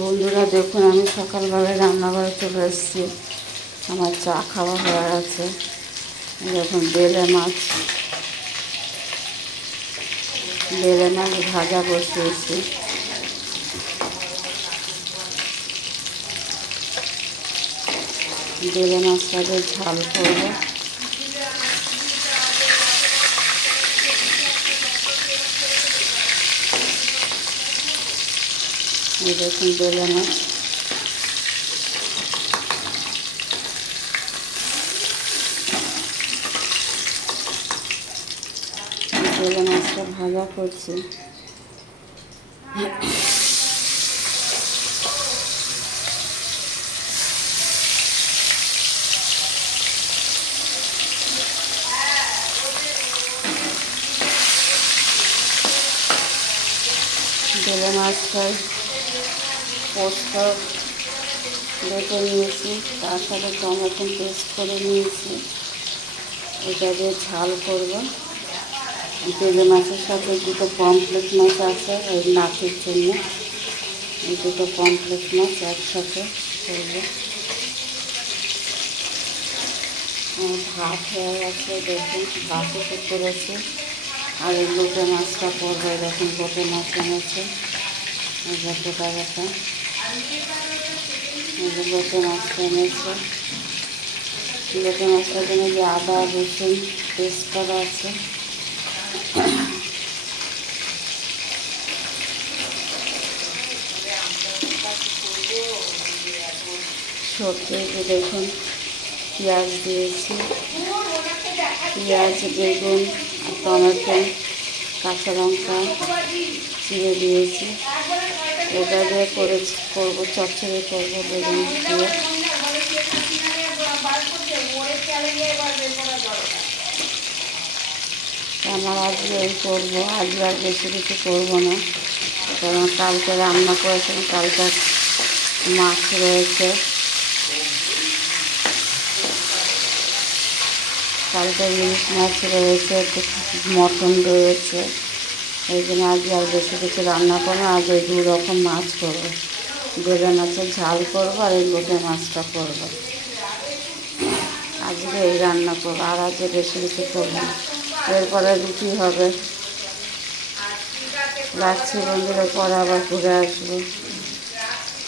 বন্ধুরা দেখুন, আমি সকালবেলায় রান্নাঘরে চলে এসেছি। আমার চা খাওয়া হয়ে গেছে। দেখুন বেলে মাছ ভাজা বসিয়েছি। বেলে মাছটাকে ঝাল করবো। এই দেখুন বেলে মাছ। বেলে মাছটা ভাজা করছি। বেলে মাছটায় পোস্ত বেটে নিয়েছি, তার সাথে টমেটো পেস্ট করে নিয়েছি। এটা দিয়ে ঝাল করবো। বেলে মাছের সাথে দুটো পমফ্রেট মাছ আছে ওই নাচের জন্য। এই দুটো পমফ্রেট মাছ একসাথে করবো। ভাত হয়ে গেছে, দেখুন ভাতও করেছি। আর এই লোটে মাছটা করবো। দেখুন লোটে মাছ এনেছে, এই যে গোটা গোটা। এই যে লোটে মাছটা এনেছে। লোটে মাছটার জন্য যে আদা রসুন পেস্ট করা আছে। সবজি দেখুন পেঁয়াজ দিয়েছি, পেঁয়াজ বেগুন আর টমেটো কাঁচা লঙ্কা চিড়ে দিয়েছি। এটা দিয়ে করবো চচ্চড়ি করবো বেগুন দিয়ে। আমার আজকে এই করবো, আজকে আর বেশি কিছু করবো না, কারণ কালকে রান্না করেছিলাম। কালকে মাছ রয়েছে, কালকে ইলিশ মাছ রয়েছে, মটন রয়েছে। এই জন্য আজকে আর বেশি কিছু রান্না করবো। আজ ওই 2 রকম মাছ করবো। বেলে মাছের ঝাল করবো আর এই লোটে মাছটা করবো। আজকে এই রান্না করবো, আর আজকে বেশি কিছু করবো না। এরপরে রুটি হবে। রাখছি বন্ধুরা, পরে আবার ঘুরে আসবো।